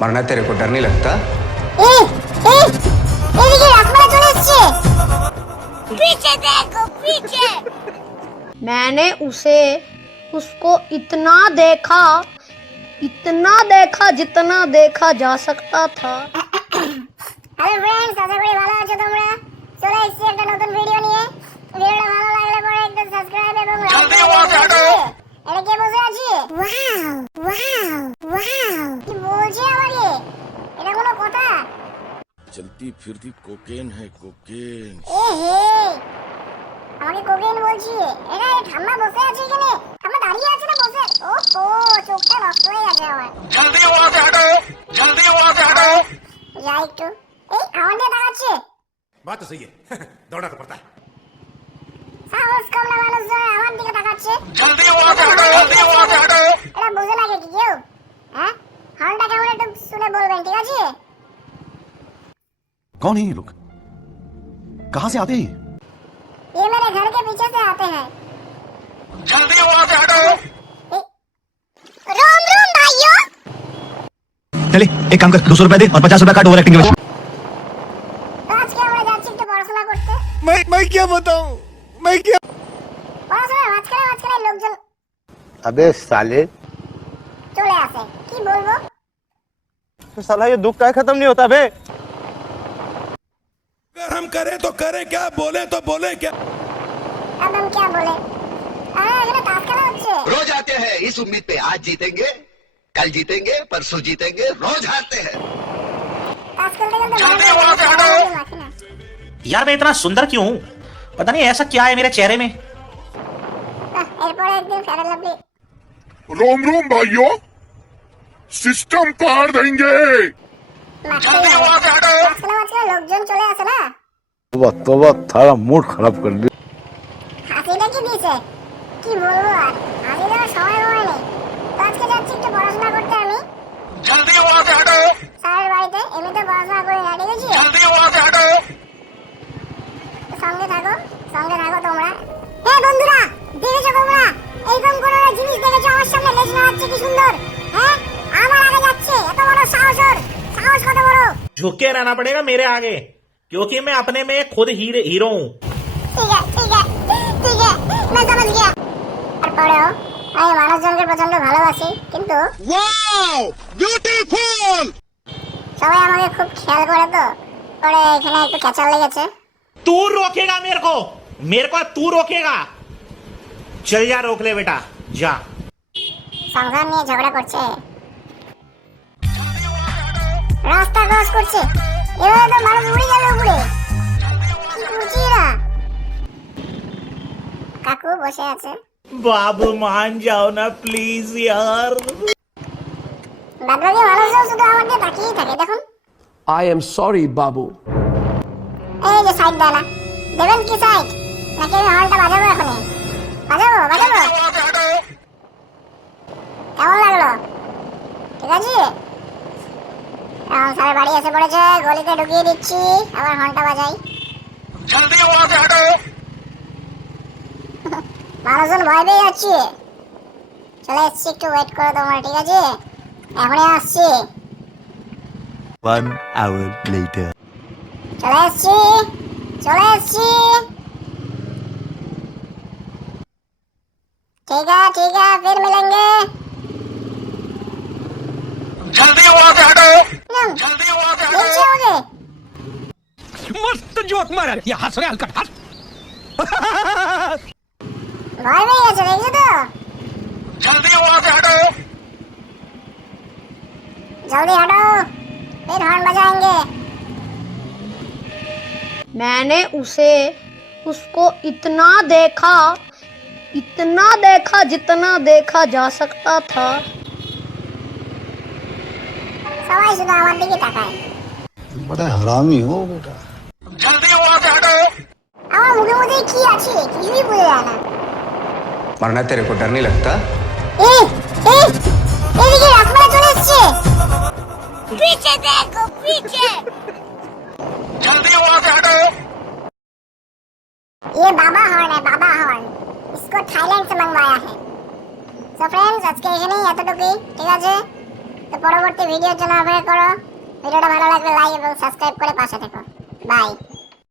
मरना तेरे को डर नहीं लगता? এদিকে রাসমালা চলে এসেছে। पीछे देखो पीछे। मैंने उसको इतना देखा जितना देखा जा सकता था। হ্যালো ফ্রেন্ডস, আশা করি ভালো আছো তোমরা। চলে এসেছি একটা নতুন ভিডিও নিয়ে। ভিডিওটা ভালো লাগলে পরে একটা সাবস্ক্রাইব এবং লাইক করে দিও। এটা কে বসে আছে? ওয়াও ওয়াও ওয়াও, কি বলছে আমাকে? এটা কোনো কথা? चलती फिरती कोकेन है कोकेन। এ হে, আমাকে কোকেন বলছি? এটা ঠাম্মা বসে আছে এখানে। ঠাম্মা দাঁড়িয়ে আছে না বসে? ওহো, চোখটা নষ্ট হয়ে গেছে আমার। जल्दी वहाँ से हटो, जल्दी वहाँ से हटो। যাই একটু। এই আমার দিকে তাকাচ্ছে। बात तो सही है दौड़ना तो पड़ता है। সাহস কম না মানুষজন আমার দিকে তাকাচ্ছে। जल्दी वहाँ से हटो, जल्दी वहाँ से हटो। এটা বুঝে লাগে কি কেউ? হ্যাঁ, হর্নটা কেমন একটু শুনে বলবেন, ঠিক আছে? कौन है ये लोग? कहाँ से आते हैं? ये मेरे घर के पीछे से आते हैं। जल्दी वहाँ से हटो। रोम रोम भाइयों। चले एक काम कर, 200 रुपए दे और 50 रुपए काट ओवर एक्टिंग के वजह। আজকে আমরা যাচ্ছি একটু পড়াশোনা করতে। मैं क्या बताऊं, मैं क्या পড়াশোনার মাঝখানে লোকজন अबे साले, চলে আসে। কি বলবো? तो साला ये दुख का खत्म नहीं होता बे। अगर हम करें तो करें क्या, बोले तो बोले क्या। अब हम क्या बोले? আরে এখানে তাস খেলা হচ্ছে। रोज आते हैं इस उम्मीद पे आज जीतेंगे, कल जीतेंगे, परसों जीतेंगे, रोज हारते हैं। তাস খেলতে খেলতে जल्दी वहाँ से हटो। মাখি না। यार मैं इतना सुंदर क्यों हूँ? पता नहीं ऐसा क्या है मेरे चेहरे में। এরপরে একদিন ফেয়ার লাভলি रोम रोम भाइयों, सिस्टम पार देंगे। মাখতে হবে। তাস খেলা মাঝখানে লোকজন চলে আসে না। तोबा तोबा, थारा मूड खराब कर दिया। হাসিটা কি দিয়েছে? কি বলবো আর? হাসি দেওয়ার সময় নেই। তো আজকে যাচ্ছি একটু পড়াশোনা করতে আমি जल्दी वहाँ से हटो, স্যারের বাড়িতে। এমনিতে পড়াশোনা করি না, ঠিক আছে? जल्दी वहाँ से हटो। সঙ্গে থাকো তোমরা। হ্যাঁ বন্ধুরা, দেখেছো তোমরা এইরকম কোন জিনিস দেখেছো? আমার সামনে লেজ নাড়াচ্ছে, কি সুন্দর। হ্যাঁ, আমার আগে যাচ্ছে। এত বড় সাহস ওর, সাহস কত বড়। झुक के रहना पड़ेगा मेरे आगे, क्योंकि मैं अपने में खुद हीरो हूँ। ঠিক আছে ঠিক আছে ঠিক আছে, मैं समझ गया। তারপরেও আমি মানুষজনকে প্রচন্ড ভালোবাসি, কিন্তু वाओ ब्यूटीफुल। সবাই আমাকে খুব খেয়াল করে। তো পরে এখানে একটু ক্যাচার লেগেছে। तू रोकेगा मेरे को तू रोकेगा? चल जा, रोक ले बेटा, जा। সংসার নিয়ে ঝগড়া করছে, রাস্তা ক্রস করছে। এভাবে তো মানুষ উড়ে যাবে উপরে। কি করছি এরা? কাকু বসে আছে। बाबू मान जाओ ना प्लीज यार। বাদবাকি মানুষজন শুধু আমার দিকে তাকিয়েই থাকে। দেখুন, I am sorry, Babu. এই যে সাইড দেয় না। দেবেন কি সাইড? নাকি আমি হর্নটা বাজাবো এখনই? বাজাবো। কেমন লাগলো? ঠিক আছে? এখন স্যারের বাড়ি এসে পড়েছে, গলিতে ঢুকিয়ে দিচ্ছি। আবার হর্নটা বাজাই। जल्दी वहाँ से हटो। মানুষজন ভয় পেয়ে যাচ্ছে। চলে এসছি, একটু ওয়েট করো তোমরা, ঠিক আছে? এখনই আসছি। 1 hour later. চলে এসছি। ठीक है फिर मिलेंगे। जल्दी वहाँ से हटो, হুম, जल्दी वहाँ से দেখছি हटो। ওকে। मस्त जोक मारा ये, हंस रहे हल्का हंस। ভয় পেয়ে গেছে, দেখছো তো? जल्दी वहाँ से हटो। जल्दी हटो, फिर हॉर्न बजाएंगे। मैंने उसको इतना देखा जितना देखा जा सकता था। সবাই শুধু আমার দিকে তাকায়। बड़ा हरामी हो बेटा। जल्दी वहाँ से हटो। আমার মুখে মুখে কি আছে কিছুই বোঝা যায় না। मरना तेरे को डर नहीं लगता? এদিকে রাসমালা চলে এসেছে। পিছে দেখো পিছে। जल्दी वहाँ से हटो। ये बाबा हॉर्न है, बाबा हॉर्न। इसको थाईलैंड से मंगवाया है। सो फ्रेंड्स, আজকে এখানেই এতটুকুই, ঠিক আছে? তো পরবর্তী ভিডিওর জন্য অপেক্ষা করো। ভিডিওটা ভালো লাগলে লাইক এবং সাবস্ক্রাইব করে পাশে থেকো। বাই।